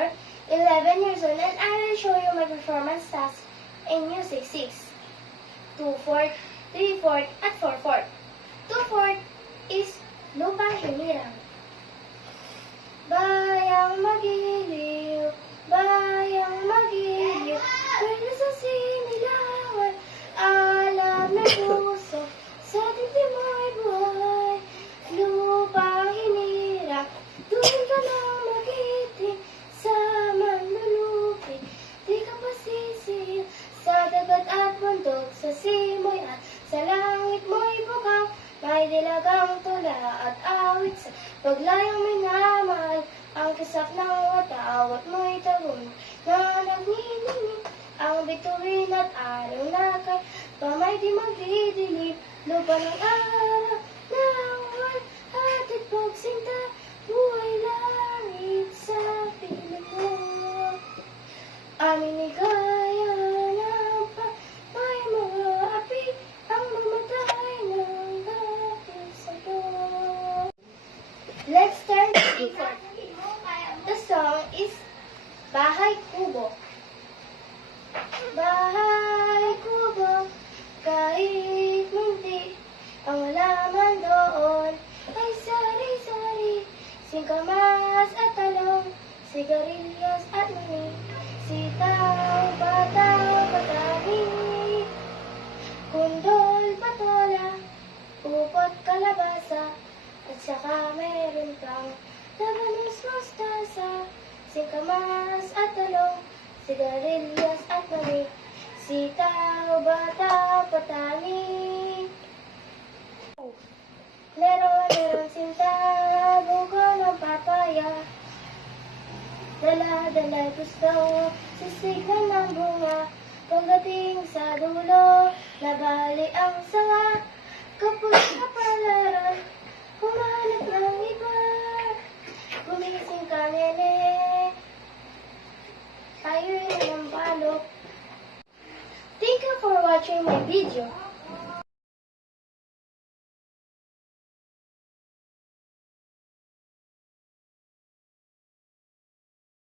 Junior, 11 years old, and I will show you my performance task in Music 6. 2/4, 3/4, at 4/4. 2/4 is Lupang Hinirang. Bayang magiliw, bayang magiliw, pwede sa sinilangan, alam ng puso, sa dibdib mo'y buhay. Lupang hinirang, doon ka lang magiting, sa manlulupi, di ka pasisiya, sa dagat at bundok, sa simoy at sa langit mo'y bukang, may dilagang tula at awit sa paglayang minamahal. Ang kisap ng watawat mo'y tagon na nagniningning. Ang bituin at araw na kay pamay di magdidilim. Lupa ng araw na wal hatid pagsinta. Buhay langit sa piling mo. Aming ligaya ng may mga api ang mamatay ng dahil sa'yo. Let's turn to D4. The song is Bahay Kubo. Bahay kubo, kahit munti, ang halaman doon ay sari-sari, singkamas at talong, sigarilyas at mani, sitaw, bataw, patani, kundol, patola, upot, kalabasa, at saka meron kang labanos, mustasa, singkamas at talong, sigarilyas at mani, sitaw, bataw, patani. Meron sinta, buko ng papaya, dala-dala gusto, sisiglan ng bunga, pagdating sa dulo, nabali ang sanga, kapos kapalaran, humanap ng iba, gumising ka nene, tayo'y ng balok. Thank you for watching my video.